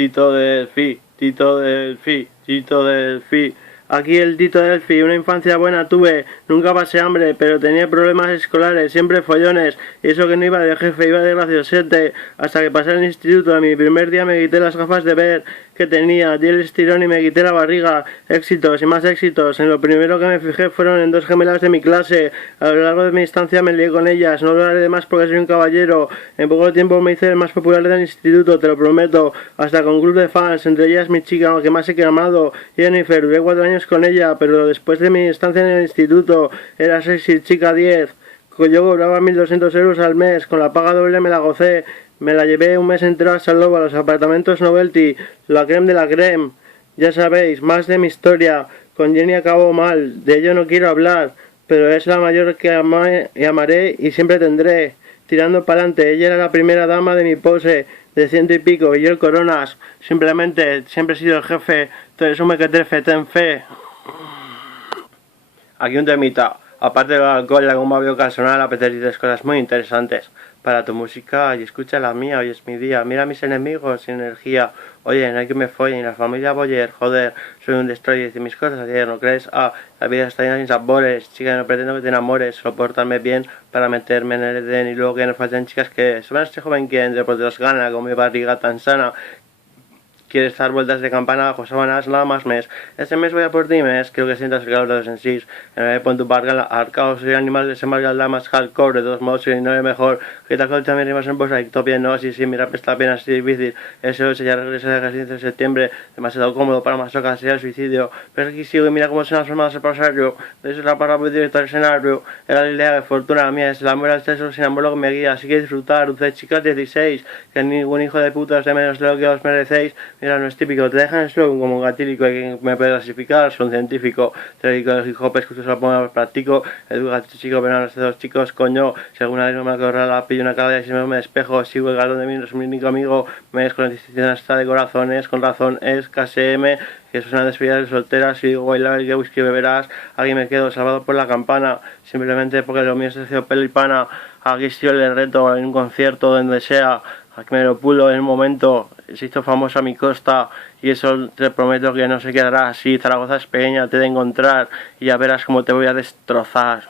Tito Delfi, Tito Delfi, Tito Delfi. Aquí el Tito Delfi, una infancia buena tuve, nunca pasé hambre, pero tenía problemas escolares, siempre follones, y eso que no iba de jefe, iba de graciosete, hasta que pasé al instituto. A mi primer día me quité las gafas de ver que tenía, di el estirón y me quité la barriga, éxitos y más éxitos. En lo primero que me fijé fueron en dos gemelas de mi clase, a lo largo de mi estancia me lié con ellas, no hablaré de más porque soy un caballero, en poco tiempo me hice el más popular del instituto, te lo prometo, hasta con un club de fans, entre ellas mi chica, que más he amado, Jennifer, duré 4 años con ella, pero después de mi estancia en el instituto, era sexy chica 10, yo cobraba 1.200 euros al mes, con la paga doble me la gocé, me la llevé un mes entero a Salova, a los apartamentos Novelty, la creme de la creme, ya sabéis, más de mi historia, con Jenny acabó mal, de ello no quiero hablar, pero es la mayor que amaré y siempre tendré, tirando para adelante, ella era la primera dama de mi pose, de 100 y pico, y yo el coronas, simplemente, siempre he sido el jefe, entonces un mequetrefe, ten fe. Aquí un temita, aparte del alcohol, la goma biocasional, apetece cosas muy interesantes para tu música y escucha la mía, hoy es mi día, mira a mis enemigos sin energía, oye, no hay que me follen, la familia Boyer, joder, soy un destroyer y mis cosas ayer, ¿no crees? La vida está llena de sabores, chica, no pretendo que te enamores, solo portarme bien para meterme en el Edén y luego que nos faltan chicas que se van a este joven quien después de los gana con mi barriga tan sana. Quieres dar vueltas de campana bajo sábanas, nada más mes. Este mes voy a por ti, mes. Creo que sientas el calor de los en sí. Pon tu barca en la arca, o soy animal de ese margal más hardcore. De todos modos, si no es mejor. Que te acol también rimas en voz ahí, topia, no, sí, mi rap está bien así difícil. Eso ya regresa de 15 de septiembre. Demasiado cómodo para más locas, sería el suicidio. Pero aquí sigo y mira cómo se han transformado ese pasario. De eso es la para directo del escenario. Era la idea de fortuna mía, es el amor al sexo sin amor lo que me guía. Así que disfrutar, ustedes chicas 16. Que ningún hijo de puta os dé menos de lo que os merecéis. Mira, no es típico, te dejan el slogan como un gatílico, hay que me puede clasificar, soy un científico, te dedico al hip hop, escucho, se lo pongo, practico, educo a este chico, pero a los dos chicos, coño, si alguna vez no me acorra la pillo una cara y si me despejo, sigo el galón de mí, no es mi único amigo, me desconectación hasta de corazones, con razón es KSM, que es una despedida de soltera, si digo bailar y que whisky beberás, aquí me quedo salvado por la campana, simplemente porque lo mío es hacer pelo y pana, aquí estoy el reto en un concierto donde sea, aquí me lo pulo en el momento, se hizo famoso a mi costa y eso te prometo que no se quedará así. Zaragoza es pequeña, te he de encontrar y ya verás cómo te voy a destrozar.